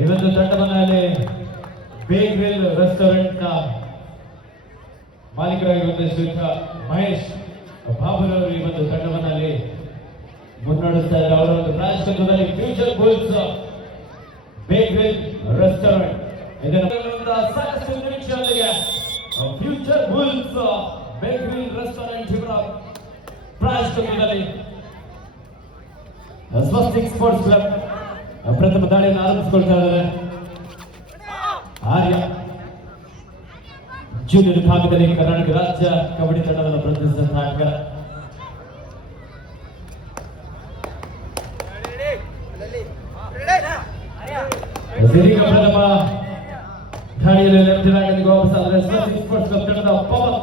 ಈ ಒಂದು ತಂಡವನ್ನಲ್ಲಿ ಬೇಗ್ವೆಲ್ ರೆಸ್ಟೋರೆಂಟ್ ನ ಮಾಲೀಕರಾಗಿರುವಂತಹ ಶ್ರೀಯುತ ಮಹೇಶ್ ಬಾಬುರವರು ಈ ಒಂದು ತಂಡವನ್ನಲ್ಲಿ ಮುನ್ನಡೆಸ್ತಾ ಇದ್ದಾರೆ. ಅವರ ಒಂದು ರಾಜಕೀಯದಲ್ಲಿ ಫ್ಯೂಚರ್ ಬುಲ್ಸ್ ಬೇಗ್ವೆಲ್ ರೆಸ್ಟೋರೆಂಟ್ ಇದನ್ನು ಸಾಕಷ್ಟು ನಿರೀಕ್ಷೆಯೊಂದಿಗೆ ಫ್ಯೂಚರ್ ಬುಲ್ಸ್ ಬೇಗ್ವೆಲ್ ರೆಸ್ಟೋರೆಂಟ್ ಇವರ ಪ್ರಾಯಶ್ಚಿತ್ತದಲ್ಲಿ ಸ್ವಸ್ತಿಕ್ ಸ್ಪೋರ್ಟ್ಸ್ ಕ್ಲಬ್ ಪ್ರಥಮ ದಾಳಿಯನ್ನು ಆರಂಭಿಸಿಕೊಳ್ತಾ ಇದ್ದಾರೆ. ಆರ್ಯ ಜೂನಿಯರ್ ವಿಭಾಗದಲ್ಲಿ ಕರ್ನಾಟಕ ರಾಜ್ಯ ಕಬಡ್ಡಿ ತಂಡವನ್ನು ಪ್ರತಿನಿಧಿಸಿದಂತಹ ಆಟಗಾರ. ಪ್ರಥಮ ದಾಳಿಯಲ್ಲಿ ಲೆಫ್ಟಿನಾಗಿ ವಾಪಸ್ ಆದರೆ ಸ್ವಸ್ತಿಕ್ ಸ್ಪೋರ್ಟ್ಸ್ ಕ್ಲಬ್ ತಂಡದ ಪವನ್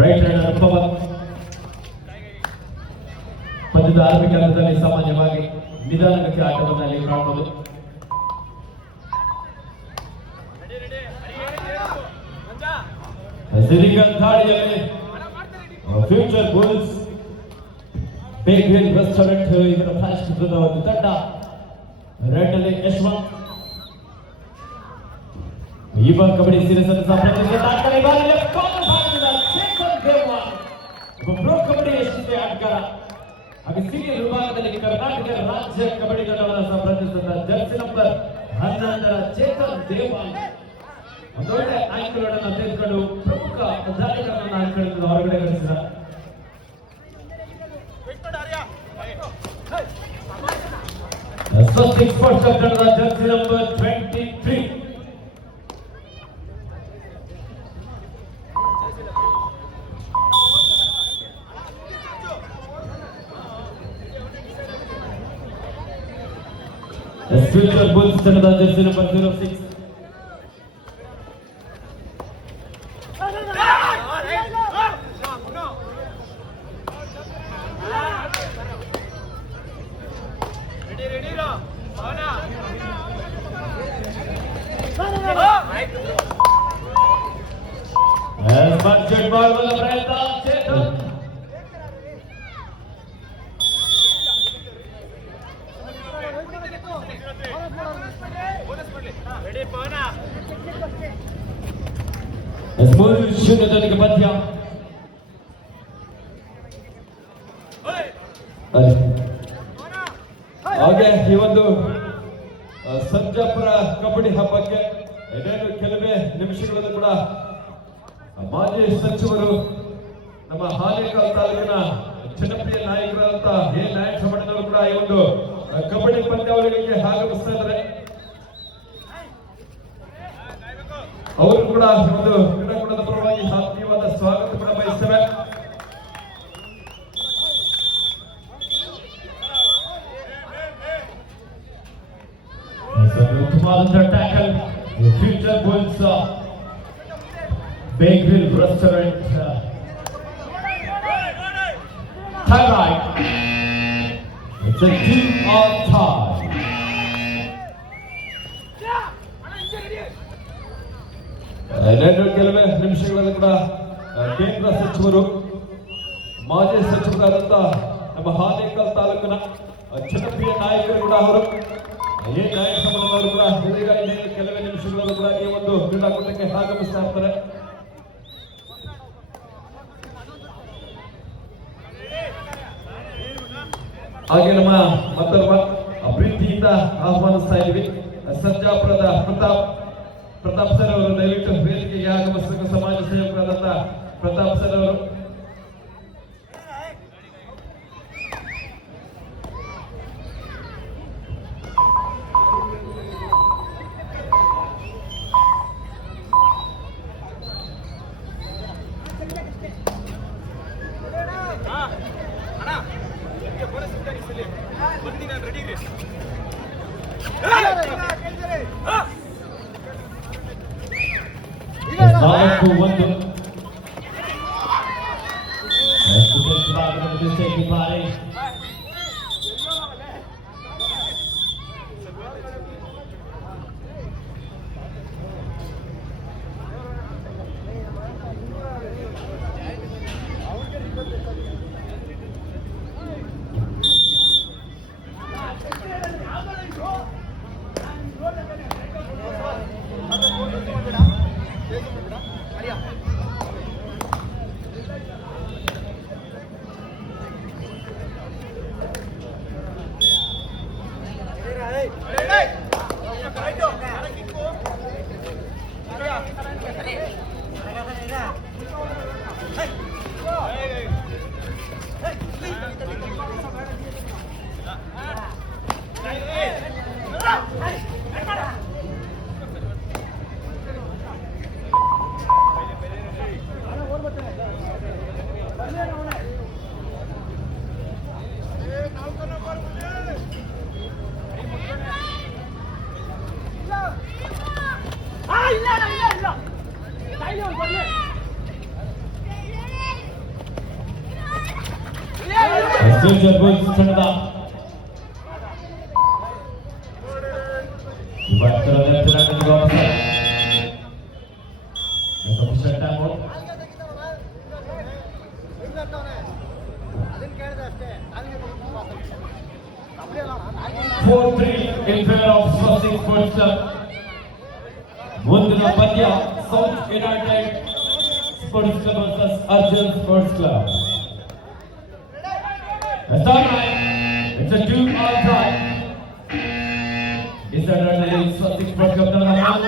ರೈಟ್ ಹ್ಯಾಂಡರ್ ಪವನ್ ಪಂದ್ಯದ ಆರಂಭಿಕ ಹಂತದಲ್ಲಿ ಸಾಮಾನ್ಯವಾಗಿ ನಿಧಾನಗತಿಯ ಆಟವನ್ನು ಅಲ್ಲಿ ಕಾಣಬಹುದು. ದಾಳಿಯಲ್ಲಿ ಫ್ಯೂಚರ್ ಬುಲ್ಸ್ ಬೇಗ್ವೆಲ್ ರೆಸ್ಟೋರೆಂಟ್ ಇದರ ಪ್ರಾಯಶ್ಚಿತ್ತದ ಒಂದು ತಂಡ. ರೆಡ್ ಅಲ್ಲಿ ಯಶವಂತ್ ಈ ಬಾರಿ ಕಬಡ್ಡಿ ಸೀರೀಸ್ ಅನ್ನು ಪ್ರೋ ಕಬಡ್ಡಿ ಎಷ್ಟಿದೆ ಆಟಗಾರ ಹಾಗೆ ಸೀನಿಯರ್ ವಿಭಾಗದಲ್ಲಿ ಕರ್ನಾಟಕ ರಾಜ್ಯ ಕಬಡ್ಡಿ ತಂಡವನ್ನು ಪ್ರತಿನಿಧಿಸಿದ ಜರ್ಸಿ ನಂಬರ್ 11ರ ಚೇತನ್ ದೇವಾಲ್ ಒಂದೊಳ್ಳೆ ಆಯ್ಕೆಗಳನ್ನು ತೆಗೆದುಕೊಂಡು ಪ್ರಮುಖ ದಾಳಿಗಳನ್ನು ಆಯ್ಕೆಗಳನ್ನು ಹೊರಗಡೆ ಕಳಿಸಿದ. ಸ್ವಸ್ತಿಕ್ ಸ್ಪೋರ್ಟ್ಸ್ ಕ್ಲಬ್ ತಂಡದ ಜರ್ಸಿ ನಂಬರ್ 23 ಫ್ಯೂಚರ್ ಬುಲ್ಸ್ ತಂಡದ ಜರ್ಸಿ ನಂಬರ್ 06 ಬಜೆಟ್ ಬಾಲ್ ಬಲ ಪ್ರಯತ್ನ ಚೇತನ್ ಶೂನ್ಯದೊಂದಿಗೆ ಪದ್ಯ ಹಾಗೆ ಈ ಒಂದು ಸರ್ಜಾಪುರ ಕಬಡ್ಡಿ ಹಬ್ಬಕ್ಕೆ ಇನ್ನೇನು ಕೆಲವೇ ನಿಮಿಷಗಳಲ್ಲಿ ಕೂಡ ಮಾಜಿ ಸಚಿವರು ನಮ್ಮ ಹಾಲೇಕಾಲ್ ತಾಲೂಕಿನ ಜನಪ್ರಿಯ ನಾಯಕರಾದಂತ ಎ ನಾಯಕ ಮಠದವರು ಕೂಡ ಈ ಒಂದು ಕಬಡ್ಡಿ ಪಂದ್ಯಾವಳಿಗಳಿಗೆ ಆಗಮಿಸ್ತಾ ಇದ್ದಾರೆ. ಅವರು ಕೂಡ ಒಂದು ಕ್ರೀಡಾಕೂಟದ ಪರವಾಗಿ ಆತ್ಮೀಯವಾದ ಸ್ವಾಗತ ಕೂಡ ಬಯಸ್ತೇವೆ. ಟ್ಯಾಕಲ್ ಫ್ಯೂಚರ್ ಬುಲ್ಸ್ ಬೇಗ್ವೆಲ್ restaurant right. It's a team on time. ಕೆಲವೇ ನಿಮಿಷಗಳಲ್ಲಿ ಕೂಡ ಕೇಂದ್ರ ಸಚಿವರು ಮಾಜಿ ಸಚಿವರಾದಂತ ನಮ್ಮ ಹಾಲೇಕಲ್ ತಾಲೂಕಿನ ಜನಪ್ರಿಯ ನಾಯಕರು ಕೂಡ ಅವರು ಈ ನಾಯಕ ಸಮಾಜದವರು ಕೂಡ ಇದೀಗ ಕೆಲವೇ ನಿಮಿಷಗಳಲ್ಲೂ ಕೂಡ ಈ ಒಂದು ಕ್ರೀಡಾಕೂಟಕ್ಕೆ ಆಗಮಿಸ್ತಾ ಇರ್ತಾರೆ. ಹಾಗೆ ನಮ್ಮ ಮತ್ತೊಬ್ಬ ಪ್ರೀತಿಯಿಂದ ಆಹ್ವಾನಿಸ್ತಾ ಇದ್ವಿ ಸರ್ಜಾಪುರದ ಪ್ರತಾಪ್ ಸರ್ ಅವರು ದಯವಿಟ್ಟು ವೇದಿಕೆಗೆ ಆಗಮಿಸಬೇಕು. ಸಮಾಜ ಸೇವಕರಾದಂತ ಪ್ರತಾಪ್ ಸರ್ ಅವರು ಫ್ಯೂಚರ್ ಬುಲ್ಸ್ ತಂಡದ in favor of Swastik Sports Club. ಮುಂದಿನ ಪಂದ್ಯ south United sports club versus Arjun sports club. It's a 2-all tie. ಇದರಲ್ಲಿ ಸ್ವಸ್ತಿಕ್ ಸ್ಪೋರ್ಟ್ಸ್ ಕ್ಲಬ್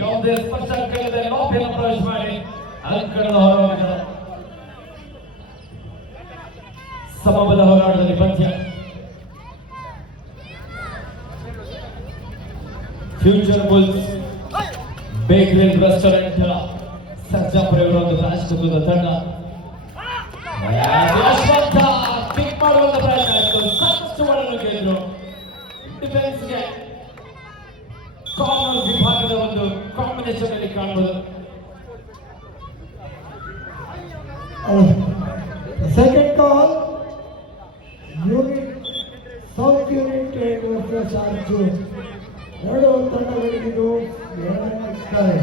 ಯಾವುದೇ ಸ್ಪರ್ಶಕವಿಲ್ಲದೆ ಲಾಬಿಯನ್ನು ಪ್ರವೇಶ ಮಾಡಿ ಅಂಕಣದ ಹೊರಹೋಗಿದ್ದಾರೆ. ಸಮಬಲ ಹೋರಾಟದಲ್ಲಿ ಪಂದ್ಯ. Future Bulls bakery restaurant Sarjapur ಇವರೊಂದು ರಾಷ್ಟ್ರಕೂಟದ ತಂಡ. ಯಶವಂತ ಕಿಕ್ ಮಾಡುವಂತ ಪ್ರಯತ್ನ ಆಯಿತು, ಸಾಕಷ್ಟು ಮಾಡಲು ಗೆದ್ರು. ಡಿಫೆನ್ಸ್ಗೆ ಕಾರ್ನರ್ ವಿಭಾಗದ ಒಂದು ಕಾಂಬಿನೇಷನ್ ಅಲ್ಲಿ ಕಾಣಬಹುದು. ಸೆಕೆಂಡ್ ಕಾಲ್ unit south United versus Arjun. ಎರಡು ತಂಡಗಳಿಗಿದು ಎರಡನೇ ಕರೆ.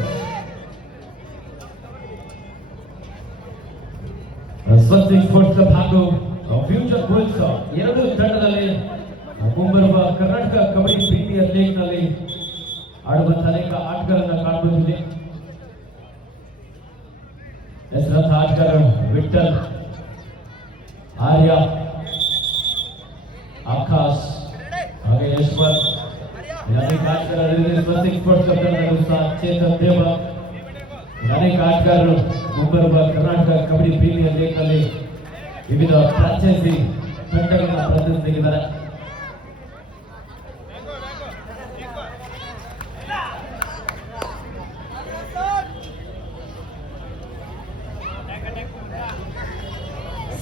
ಸ್ವಸ್ತಿಕ್ ಸ್ಪೋರ್ಟ್ಸ್ ಕ್ಲಬ್ ಹಾಗೂ ಫ್ಯೂಚರ್ ಬುಲ್ಸ್ ಎರಡು ತಂಡದಲ್ಲಿ ಮುಂಬರುವ ಕರ್ನಾಟಕ ಕಬಡ್ಡಿ ಪ್ರೀಮಿಯರ್ ಲೀಗ್ ನಲ್ಲಿ ಆಡುವಂತಹ ಅನೇಕ ಆಟಗಾರರನ್ನ ಕಾಣಬಹುದಿದೆ. ಹೆಸರಾಂತ ಆಟಗಾರರು ವಿಠಲ್, ಆರ್ಯ, ಆಕಾಶ್ ಹಾಗೆ ಯಶವಂತ್. ಅನೇಕ ಆಟಗಾರರು ಸ್ವಸ್ತಿಕ್ ಸ್ಪೋರ್ಟ್ಸ್ ಕ್ಲಬ್ ತಂಡದಲ್ಲೂ ಸಹ ಚೇತನ್ ದೇವ, ಅನೇಕ ಆಟಗಾರರು ಮುಂಬರುವ ಕರ್ನಾಟಕ ಕಬಡ್ಡಿ ಪ್ರೀಮಿಯರ್ ಲೀಗ್ ನಲ್ಲಿ ವಿವಿಧ ಫ್ರಾಂಚೈಸಿ ತಂಡಗಳನ್ನ ಪ್ರತಿನಿಧಿಸಿದ್ದಾರೆ.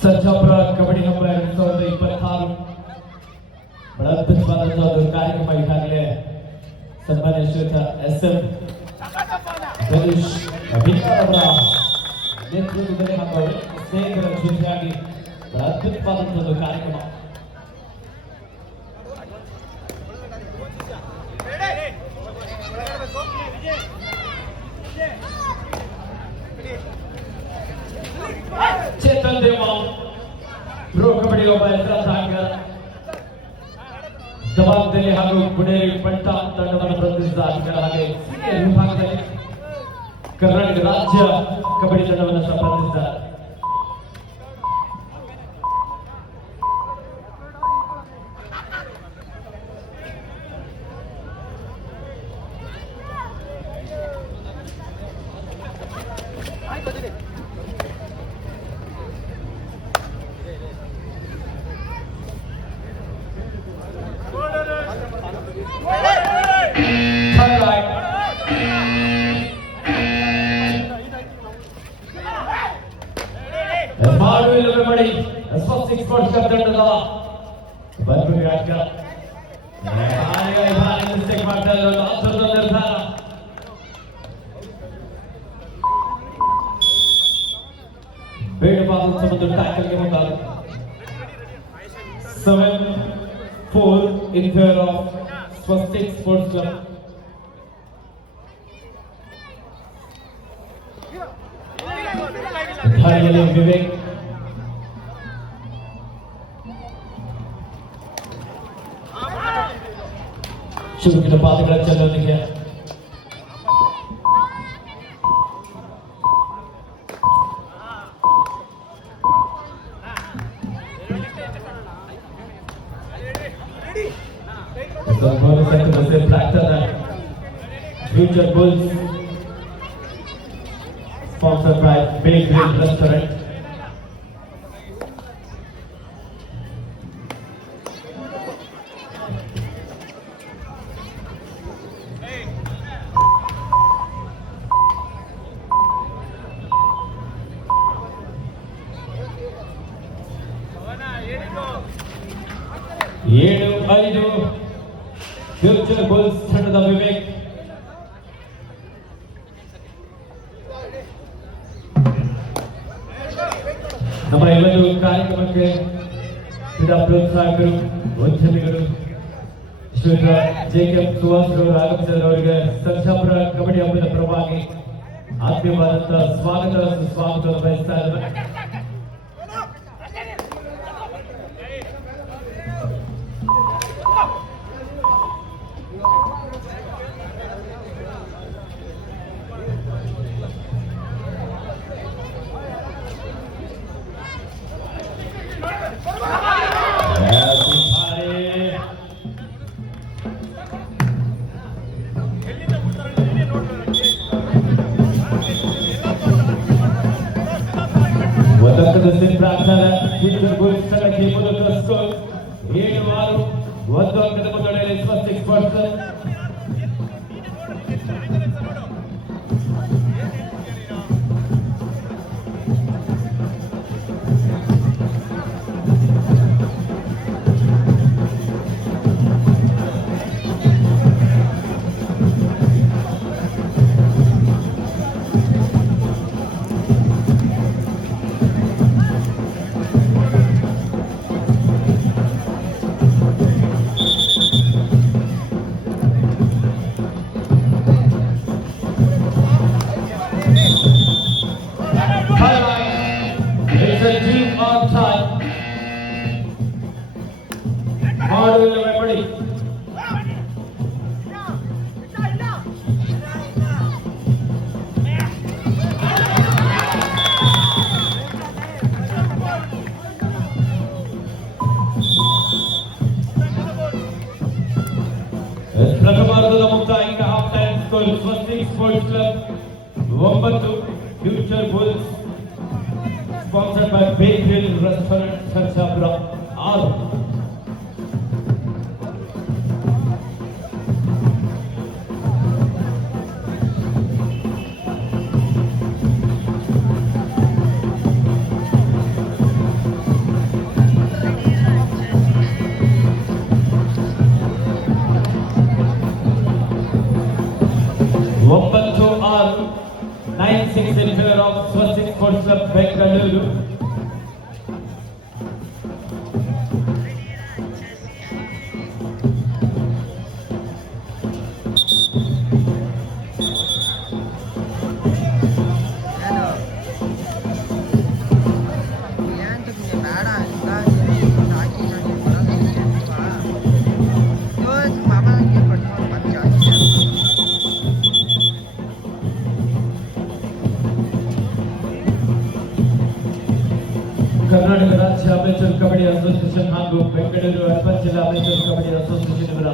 ಸರ್ಜಾಪುರ ಕಬಡ್ಡಿ ಹಬ್ಬ 2026 ಬಹಳ ಅದ್ಭುತವಾದಂತಹ ಒಂದು ಕಾರ್ಯಕ್ರಮ. ಈಗಾಗಲೇ ಸನ್ಮಾನ್ಯ ಶ್ರೀಯುತ SM ಗಣೇಶ್ ಅವರ ನೇತೃತ್ವದಲ್ಲಿ ಹಾಗೂ ಸ್ನೇಹಿತರ ಜೊತೆಯಾಗಿ ಬಹಳ ಅದ್ಭುತವಾದಂತಹ ಒಂದು ಕಾರ್ಯಕ್ರಮ. ಚೇತನ್ ದೇವ ಪ್ರೋ ಕಬಡ್ಡಿ ಒಬ್ಬ ಹೆಸರಾಂತ ಆಟಗಾರ. ಜವಾಬ್ದಾರಿ ಹಾಗೂ ಗುಡೇರಿ ಪಂಟ ತಂಡವನ್ನು ಪ್ರತಿನಿಧಿಸಿದ ಆಟಗಾರ. ಹಾಗೆ ಸೀನಿಯರ್ ವಿಭಾಗದಲ್ಲಿ ಕರ್ನಾಟಕ ರಾಜ್ಯ ಕಬಡ್ಡಿ ತಂಡವನ್ನು ಸಹ ಪ್ರತಿನಿಧಿಸಿದ್ದಾರೆ. ಸ್ವಸ್ತಿಕ್ ಸ್ಪೋರ್ಟ್ಸ್ ಕ್ಲಬ್ ತಂಡದ ಬರ್ಬರಿ ಆಟಗಾರ ಮಿಸ್ಟೇಕ್ ಮಾಡ್ತಾ ಇರೋದು ಆತುರದ ನಿರ್ಧಾರ. ಬೇಡವಾದಂತಹ ಒಂದು ಟ್ಯಾಕಲ್ಗೆ ಮುಂದಾದ. 7-4 in favor of Swastik sports club. ಧಾರಿಯಲ್ಲಿ ವಿವೇಕ್, ಚುರುಕಿನ ಪಾದಗಳ ಚಲನೆಗೆ Future Bulls sponsored by Big Green Restaurant. ಏಳು ಐದು ಫ್ಯೂಚರ್ ಬುಲ್ಸ್ ತಂಡದ ವಿವೇಕ್. ನಮ್ಮ ಈ ಒಂದು ಕಾರ್ಯಕ್ರಮಕ್ಕೆ ಕ್ರೀಡಾ ಪ್ರೋತ್ಸಾಹಕರು ಉದ್ಯಮಿಗಳು ಶ್ರೀಯುತ ಜೆ.ಕೆ. ಸುಹಾಸ್ ಅವರು ಆಗಮಿಸಿದರೆ ಅವರಿಗೆ ಸರ್ಜಾಪುರ ಕಬಡ್ಡಿ ಹಬ್ಬದ ಪರವಾಗಿ ಆತ್ಮೀಯವಾದಂತಹ ಸುಸ್ವಾಗತ ಬಯಸ್ತಾ ಇದ್ದಾರೆ. ಪ್ರಾರ್ಥನಾ ಗೋಲ್ಸ್ಥಳಕ್ಕೆ ಮೊದಲ ಸ್ಕೋರ್ 7-6 ಒಂದು ಅಂಕದ ಮುನ್ನಡೆಯಲ್ಲಿ ಸ್ವಸ್ತಿಕ್ ಸ್ಪೋರ್ಟ್ಸ್. ಪ್ರಥಮಾರ್ಧದ ಮುಕ್ತಾಯಕ್ಕೆ half time score Swastik sports club 9, Future Bulls sponsored by ಬೇಕ್ರಿಲ್ restaurant Sarjapur 6. Open to all 9-6 in favor of Swastik Sports Club Bengaluru. Karnataka ರಾಜ್ಯ ಅಮೇಚರ್ ಕಬಡ್ಡಿ ಅಸೋಸಿಯೇಷನ್ ಹಾಗೂ ಬೆಂಗಳೂರು ಅರ್ಬನ್ ಜಿಲ್ಲಾ ಅಮೇಚರ್ ಕಬಡ್ಡಿ ಅಸೋಸಿಯೇಷನ್ ಇವರ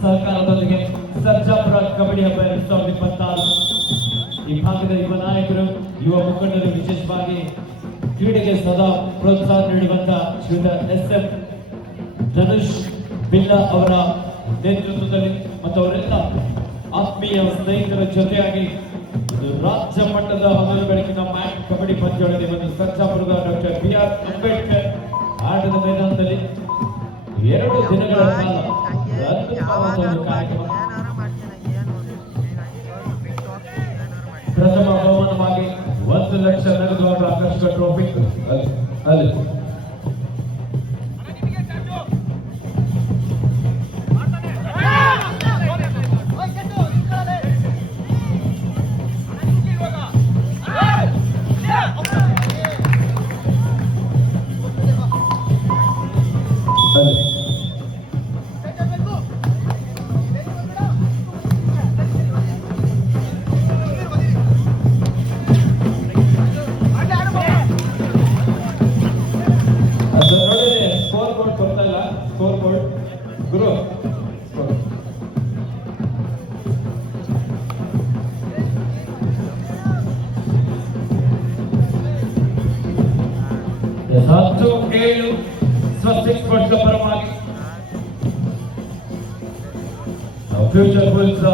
ಸಹಕಾರದೊಂದಿಗೆ ಸರ್ಜಾಪುರ ಕಬಡ್ಡಿ ಹಬ್ಬ 2026 ಈ ಭಾಗದ ಯುವ ನಾಯಕರು, ಯುವ ಮುಖಂಡರು, ವಿಶೇಷವಾಗಿ ಕ್ರೀಡೆಗೆ ಸದಾ ಪ್ರೋತ್ಸಾಹ ನೀಡುವಂತಹ ಶ್ರೀಯುತ ಎಸ್.ಎಂ. ಧನುಷ್ ಬಿಲ್ಲಾ ಅವರ ನೇತೃತ್ವದಲ್ಲಿ ಮತ್ತು ಅವರೆಲ್ಲ ಆತ್ಮೀಯ ಸ್ನೇಹಿತರ ಜೊತೆಯಾಗಿ ರಾಜ್ಯ ಮಟ್ಟದ ಹಗಲು ಬೆಳಕಿನ ಮ್ಯಾಟ್ ಕಬಡ್ಡಿ ಪಂದ್ಯಾವಳಿ ಮತ್ತು ಸರ್ಜಾಪುರದ ಡಾಕ್ಟರ್ ಬಿ.ಆರ್. ಅಂಬೇಡ್ಕರ್ ಆಟದ ಮೈದಾನದಲ್ಲಿ 2 ದಿನಗಳ ಕಾಲ ಅದ್ಭುತವಾದ ಒಂದು ಕಾರ್ಯಕ್ರಮ. ಪ್ರಥಮ ಬಹುಮಾನವಾಗಿ 1 ಲಕ್ಷ ನಗದು ಆಕರ್ಷಕ ಟ್ರೋಫಿ ಅಲ್ಲಿ ಸ್ವಸ್ತಿಕ್ ಸ್ಪೋರ್ಟ್ಸ್ ಪರವಾಗಿ ಫ್ಯೂಚರ್ ಬುಲ್ಸ್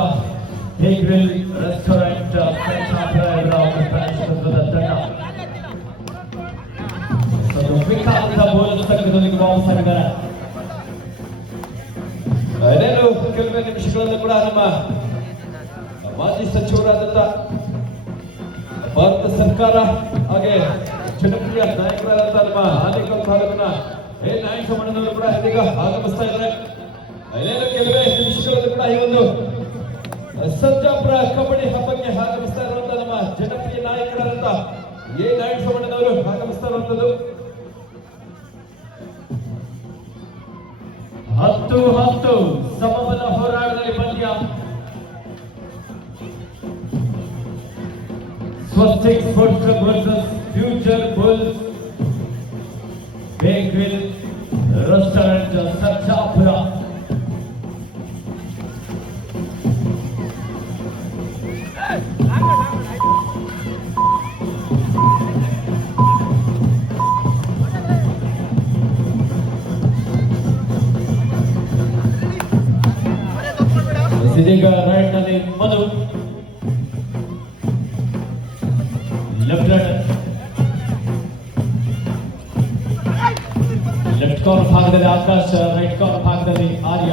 ಬೇಕ್ರಿಲ್ ರೆಸ್ಟೋರೆಂಟ್ ಸಂಘದೊಂದಿಗೆ ವಾಪಸ್ಸಾಗಿದ್ದಾರೆ. ಕೆಲವೇ ನಿಮಿಷಗಳಲ್ಲಿ ಕೂಡ ನಮ್ಮ ಮಾಜಿ ಸಚಿವರಾದಂತ ಭಾರತ ಸರ್ಕಾರ ಹಾಗೆ ಜನಪ್ರಿಯ ನಾಯಕರಾದಂತಹ ನಮ್ಮ ಆನೇಕಲ್ ತಾಲೂಕಿನ ನಾಯಕ ಸಮಾನದವರು ಕೂಡ ಇದೀಗ ಆಗಮಿಸ್ತಾ ಇದ್ದಾರೆ. ಕೆಲವೇ ನಿಮಿಷಗಳಲ್ಲಿ ಕೂಡ ಈ ಒಂದು ಸರ್ಜಾಪುರ ಕಬಡ್ಡಿ ಹಬ್ಬಕ್ಕೆ ಆಗಮಿಸ್ತಾ ಇರುವಂತಹ ನಮ್ಮ ಜನಪ್ರಿಯ ನಾಯಕರಾದಂತಹ ನಾಯಕ ಸಮಾನದವರು ಆಗಮಿಸ್ತಾ ಇರುವಂತದ್ದು. 10-10 ಸಮಬಲ ಹೋರಾಟದಲ್ಲಿ ಪಂದ್ಯ. Swastik sports club versus Future Bulls ಬೇಕ್ರಿಲ್ ರೆಸ್ಟೋರೆಂಟ್ ಸರ್ಜಾಪುರ. ಇದೀಗ ರೈಟ್ ನಲ್ಲಿ ಮಧು, ಲೆಫ್ಟ್ ಕಾರ್ನರ್ ಭಾಗದಲ್ಲಿ ಆಕಾಶ್, ರೈಟ್ ಕಾರ್ನರ್ ಭಾಗದಲ್ಲಿ ಆರ್ಯ.